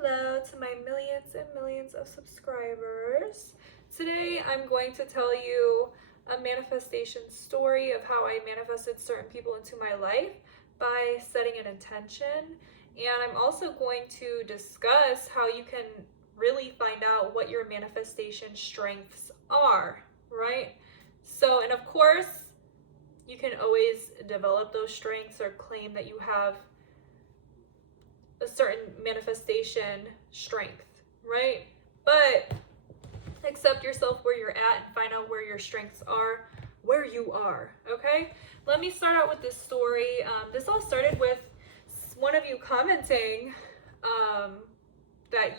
hello to my millions and millions of subscribers. Today I'm going to tell you a manifestation story of how I manifested certain people into my life by setting an intention. And I'm also going to discuss how you can really find out what your manifestation strengths are, right? So, and of course, you can always develop those strengths or claim that you have a certain manifestation strength, right? But accept yourself where you're at and find out where your strengths are, where you are, okay? Let me start out with this story. This all started with one of you commenting that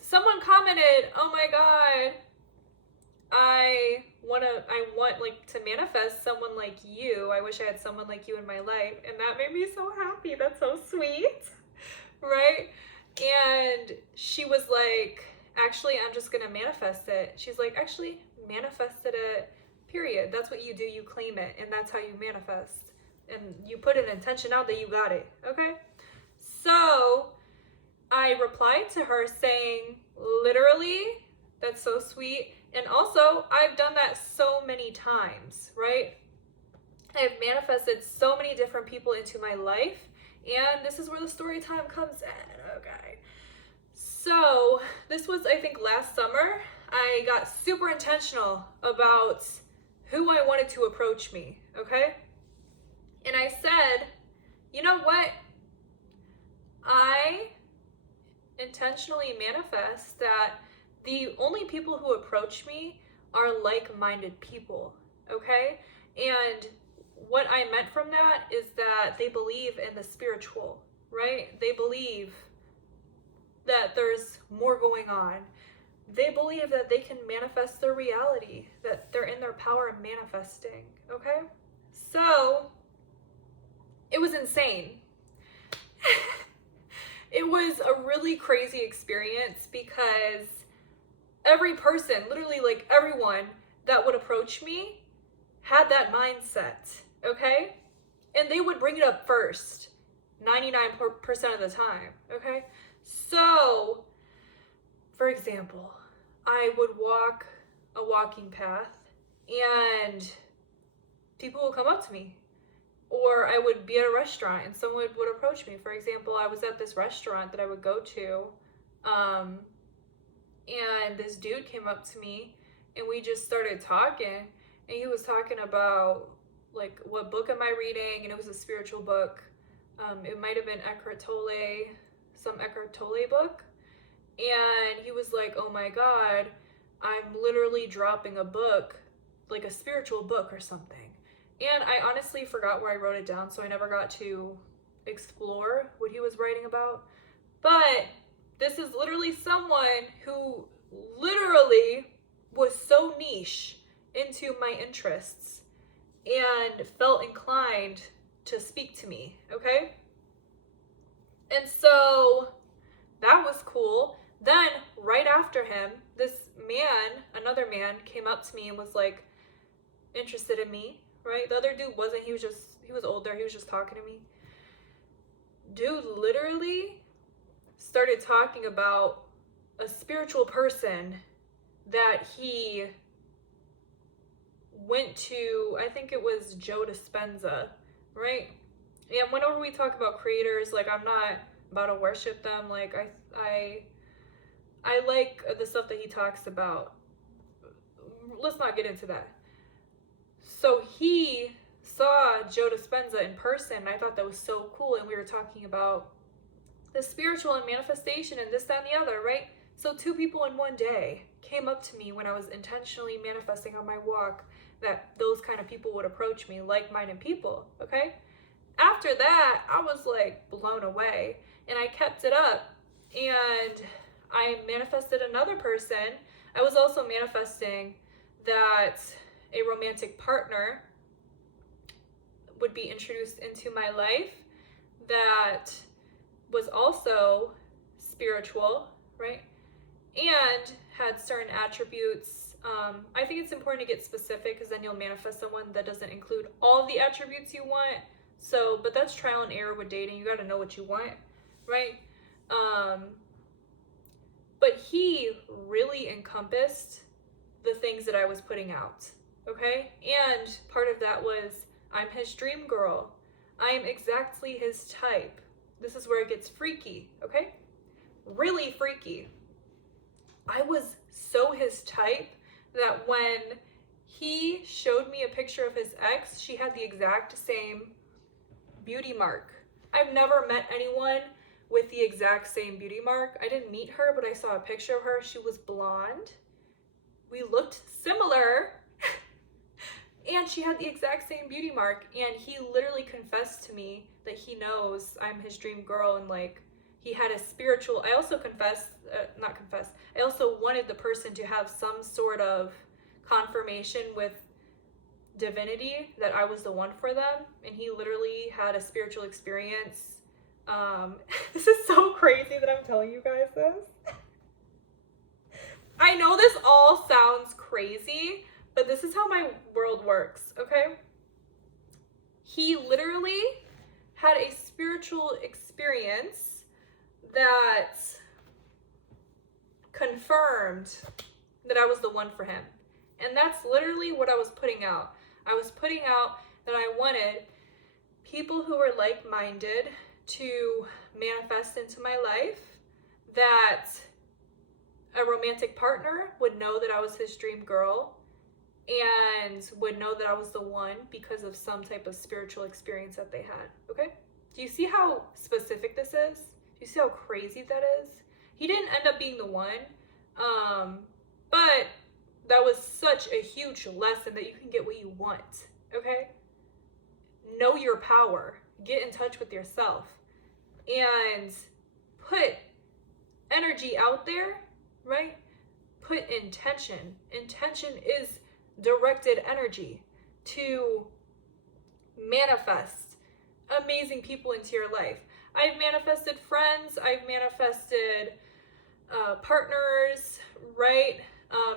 someone commented, oh my God, I want like to manifest someone like you. I wish I had someone like you in my life. And that made me so happy. That's so sweet, right? And she was like, actually, I'm just gonna manifest it. She's like, actually, manifested it, period. That's what you do, you claim it, and that's how you manifest. And you put an intention out that you got it, okay? So I replied to her saying, literally, that's so sweet. And also, I've done that so many times, right? I've manifested so many different people into my life, and this is where the story time comes in, okay? So this was, I think, last summer. I got super intentional about who I wanted to approach me, okay? And I said, you know what? I intentionally manifest that the only people who approach me are like-minded people, okay? And what I meant from that is that they believe in the spiritual, right? They believe that there's more going on. They believe that they can manifest their reality, that they're in their power of manifesting, okay? So it was insane. It was a really crazy experience because every person, literally like everyone that would approach me had that mindset, okay? And they would bring it up first, 99% of the time, okay? So, for example, I would walk a walking path and people would come up to me. Or I would be at a restaurant and someone would approach me. For example, I was at this restaurant that I would go to, and this dude came up to me and we just started talking, and he was talking about like, what book am I reading? And it was a spiritual book. It might have been some Eckhart Tolle book. And he was like, oh my God, I'm literally dropping a book, like a spiritual book or something. And I honestly forgot where I wrote it down, so I never got to explore what he was writing about. But this is literally someone who literally was so niche into my interests and felt inclined to speak to me, okay? And so that was cool. Then right after him, another man came up to me and was like interested in me, right? The other dude wasn't, he was older, he was just talking to me. Dude literally started talking about a spiritual person that he went to, I think it was Joe Dispenza, right? And whenever we talk about creators, like, I'm not about to worship them. Like, I like the stuff that he talks about. Let's not get into that. So he saw Joe Dispenza in person, and I thought that was so cool, and we were talking about the spiritual and manifestation and this, that, and the other, right? So 2 people in one day came up to me when I was intentionally manifesting on my walk that those kind of people would approach me, like-minded people, okay? After that, I was like blown away, and I kept it up, and I manifested another person. I was also manifesting that a romantic partner would be introduced into my life that was also spiritual, right? And had certain attributes. I think it's important to get specific because then you'll manifest someone that doesn't include all the attributes you want. So, but that's trial and error with dating. You got to know what you want, right? But he really encompassed the things that I was putting out, okay? And part of that was, I'm his dream girl. I am exactly his type. This is where it gets freaky, okay? Really freaky. I was so his type that when he showed me a picture of his ex, she had the exact same beauty mark. I've never met anyone with the exact same beauty mark. I didn't meet her, but I saw a picture of her. She was blonde. We looked similar. And she had the exact same beauty mark. And he literally confessed to me that he knows I'm his dream girl, and like he had a spiritual, I also I also wanted the person to have some sort of confirmation with divinity that I was the one for them. And he literally had a spiritual experience. This is so crazy that I'm telling you guys this. I know this all sounds crazy, but this is how my world works, okay? He literally had a spiritual experience that confirmed that I was the one for him. And that's literally what I was putting out. I was putting out that I wanted people who were like-minded to manifest into my life, that a romantic partner would know that I was his dream girl and would know that I was the one because of some type of spiritual experience that they had, okay? Do you see how specific this is? Do you see how crazy that is? He didn't end up being the one, but that was such a huge lesson that you can get what you want, okay? Know your power. Get in touch with yourself and put energy out there, right? Put intention. Intention is directed energy to manifest amazing people into your life. I've manifested friends, I've manifested partners, right?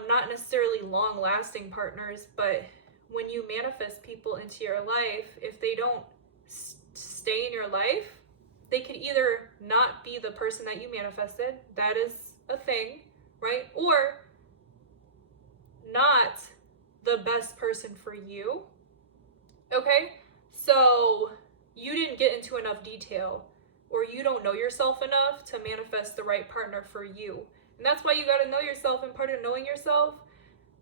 Not necessarily long-lasting partners, but when you manifest people into your life, if they don't stay in your life, they could either not be the person that you manifested, that is a thing, right? Or not the best person for you, okay? So you didn't get into enough detail, or you don't know yourself enough to manifest the right partner for you. And that's why you got to know yourself, and part of knowing yourself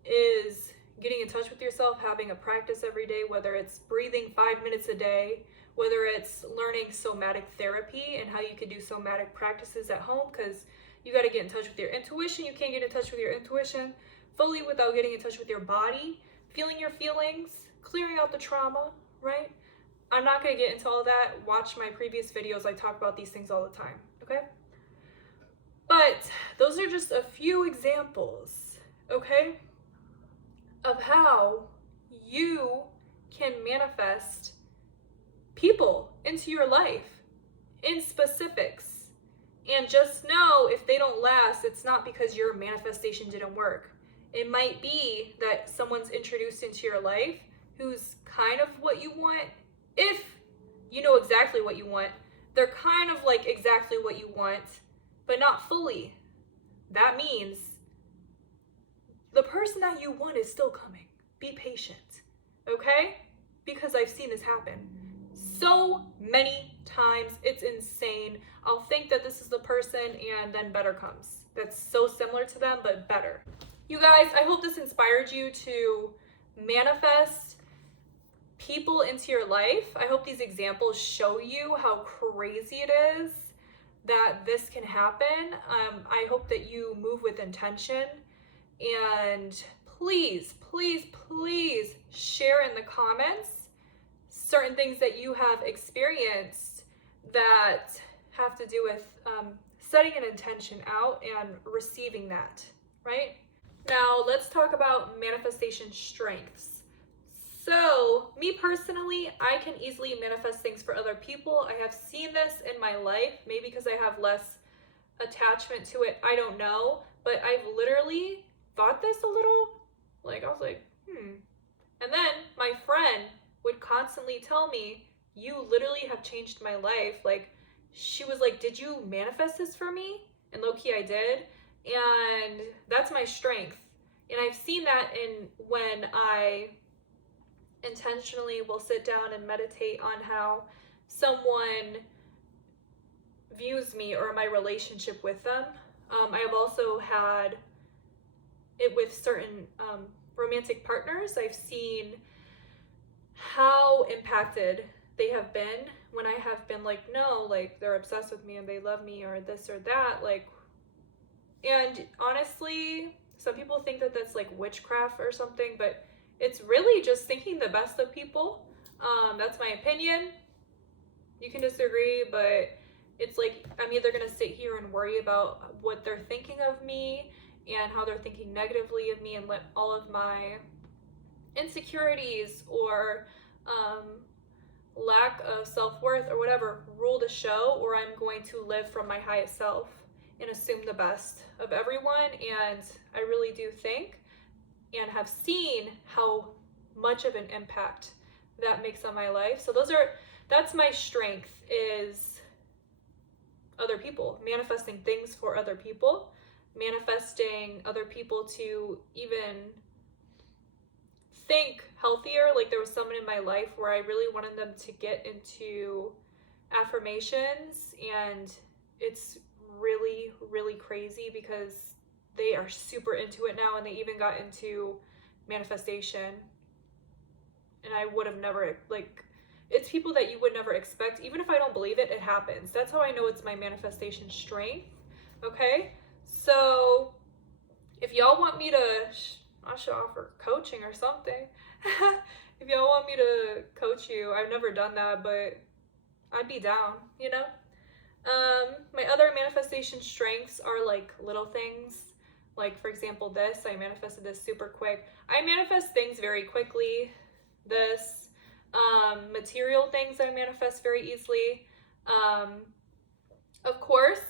is getting in touch with yourself, having a practice every day, whether it's breathing 5 minutes a day, whether it's learning somatic therapy and how you can do somatic practices at home, because you got to get in touch with your intuition. You can't get in touch with your intuition fully without getting in touch with your body, feeling your feelings, clearing out the trauma, right? I'm not going to get into all that. Watch my previous videos. I talk about these things all the time, okay? But those are just a few examples, okay, of how you can manifest people into your life in specifics. And just know, if they don't last, it's not because your manifestation didn't work. It might be that someone's introduced into your life who's kind of what you want. If you know exactly what you want, they're kind of like exactly what you want, but not fully. That means the person that you want is still coming. Be patient, okay? Because I've seen this happen so many times. It's insane. I'll think that this is the person, and then better comes. That's so similar to them, but better. You guys, I hope this inspired you to manifest people into your life. I hope these examples show you how crazy it is that this can happen. I hope that you move with intention, and please, please, please share in the comments certain things that you have experienced that have to do with setting an intention out and receiving that, right? Now, let's talk about manifestation strengths. So, me personally, I can easily manifest things for other people. I have seen this in my life, maybe because I have less attachment to it, I don't know, but I've literally thought this a little, like, I was like, And then my friend would constantly tell me, you literally have changed my life. Like, she was like, did you manifest this for me? And low-key I did. And that's my strength. And I've seen that in when I intentionally will sit down and meditate on how someone views me or my relationship with them. I have also had it with certain romantic partners. I've seen how impacted they have been when I have been like, no, like they're obsessed with me and they love me or this or that, like. And honestly, some people think that that's like witchcraft or something, but it's really just thinking the best of people. That's my opinion. You can disagree, but it's like I'm either gonna sit here and worry about what they're thinking of me and how they're thinking negatively of me and let all of my insecurities or lack of self-worth or whatever rule the show, or I'm going to live from my highest self and assume the best of everyone. And I really do think and have seen how much of an impact that makes on my life. So that's my strength, is other people, manifesting things for other people, manifesting other people to even think healthier. Like there was someone in my life where I really wanted them to get into affirmations, and it's really, really crazy because they are super into it now, and they even got into manifestation. And I would have never, like, it's people that you would never expect. Even if I don't believe it, it happens. That's how I know it's my manifestation strength. Okay, so if y'all want me to, I should offer coaching or something. If y'all want me to coach you, I've never done that, but I'd be down, you know? My other manifestation strengths are like little things. Like for example, I manifested this super quick. I manifest things very quickly. This, material things I manifest very easily. Of course,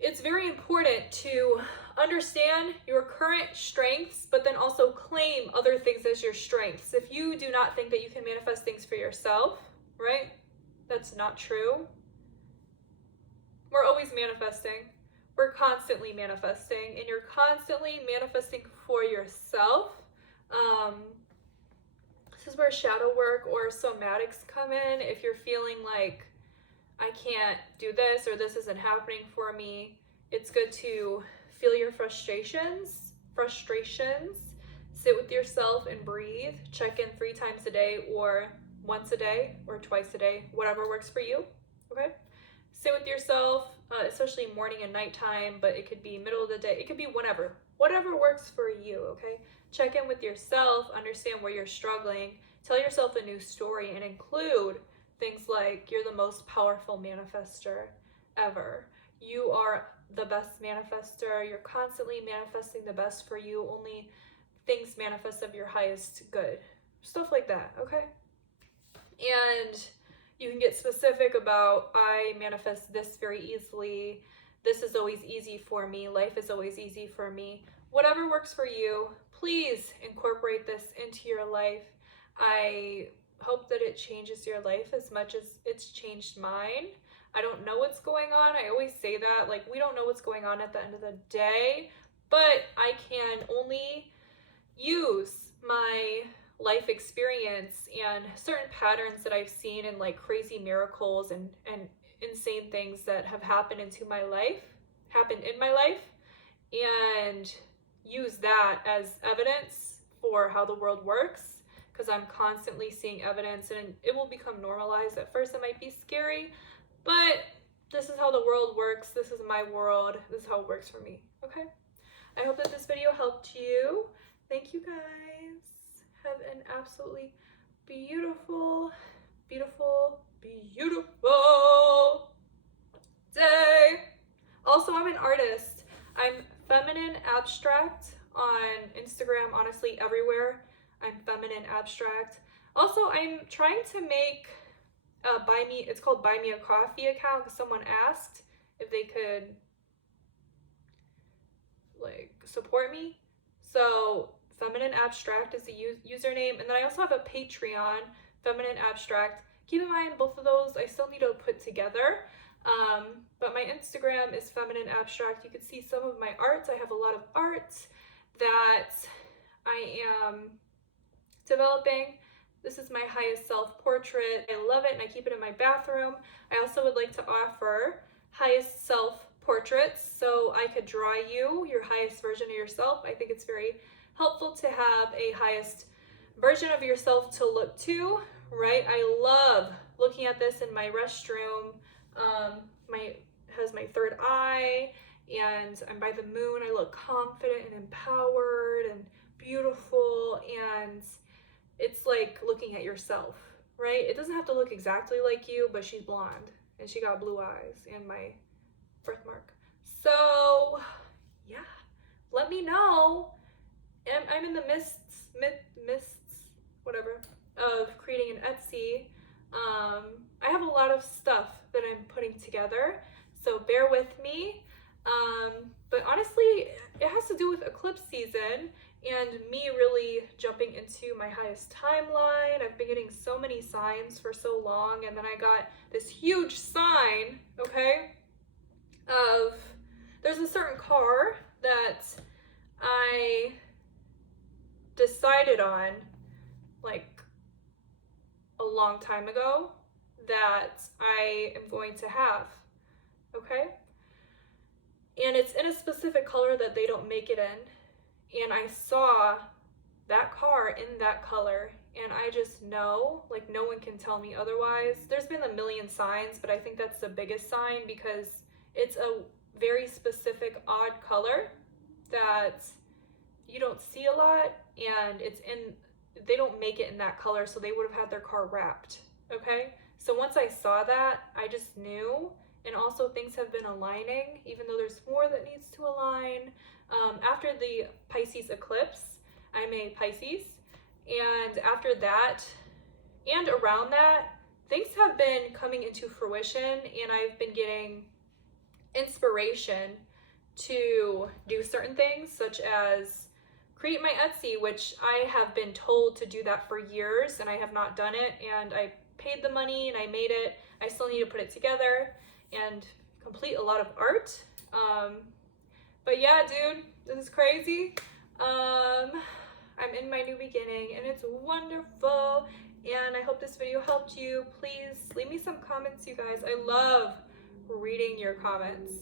it's very important to understand your current strengths, but then also claim other things as your strengths. If you do not think that you can manifest things for yourself, right? That's not true. We're always manifesting. We're constantly manifesting, and you're constantly manifesting for yourself. This is where shadow work or somatics come in. If you're feeling like, I can't do this or this isn't happening for me, it's good to feel your frustrations, sit with yourself and breathe. Check in 3 times a day or once a day or twice a day, whatever works for you, okay? Sit with yourself, especially morning and nighttime, but it could be middle of the day. It could be whatever works for you, okay? Check in with yourself, understand where you're struggling, tell yourself a new story, and include things like, you're the most powerful manifester ever. You are the best manifester. You're constantly manifesting the best for you. Only things manifest of your highest good. Stuff like that, okay? And you can get specific about, I manifest this very easily. This is always easy for me. Life is always easy for me. Whatever works for you, please incorporate this into your life. I hope that it changes your life as much as it's changed mine. I don't know what's going on. I always say that, like, we don't know what's going on at the end of the day, but I can only use my life experience and certain patterns that I've seen and like crazy miracles and insane things that have happened in my life, and use that as evidence for how the world works, because I'm constantly seeing evidence, and it will become normalized. At first it might be scary, but this is how the world works. This is my world. This is how it works for me, okay? I hope that this video helped you. Thank you guys. Have an absolutely beautiful, beautiful, beautiful day. Also, I'm an artist. I'm FeminineAbstract on Instagram, honestly, everywhere. I'm FeminineAbstract. Also, I'm trying to make it's called Buy Me a Coffee account, because someone asked if they could like support me. So FeminineAbstract is the username, and then I also have a Patreon, FeminineAbstract. Keep in mind, both of those I still need to put together. But my Instagram is FeminineAbstract. You can see some of my arts. I have a lot of art that I am developing. This is my highest self portrait. I love it and I keep it in my bathroom. I also would like to offer highest self portraits so I could draw you your highest version of yourself. I think it's very helpful to have a highest version of yourself to look to, right? I love looking at this in my restroom. Has my third eye, and I'm by the moon. I look confident and empowered and beautiful, and it's like looking at yourself, right? It doesn't have to look exactly like you, but she's blonde and she got blue eyes and my birthmark. So yeah, let me know. I'm in the mists, whatever, of creating an Etsy. I have a lot of stuff that I'm putting together, so bear with me. But honestly, it has to do with eclipse season and me really jumping into my highest timeline. I've been getting so many signs for so long, and then I got this huge sign, okay, of there's a certain car that I decided on like a long time ago that I am going to have, okay? And it's in a specific color that they don't make it in. And I saw that car in that color, and I just know, like, no one can tell me otherwise. There's been a million signs, but I think that's the biggest sign because it's a very specific, odd color that you don't see a lot, and they don't make it in that color, so they would have had their car wrapped, okay? So once I saw that, I just knew. And also things have been aligning, even though there's more that needs to align. After the Pisces eclipse, I'm a Pisces, and after that and around that, things have been coming into fruition, and I've been getting inspiration to do certain things, such as create my Etsy, which I have been told to do that for years, and I have not done it, and I paid the money and I made it. I still need to put it together and complete a lot of art. But yeah, dude, this is crazy. I'm in my new beginning and it's wonderful, and I hope this video helped you. Please leave me some comments, you guys. I love reading your comments.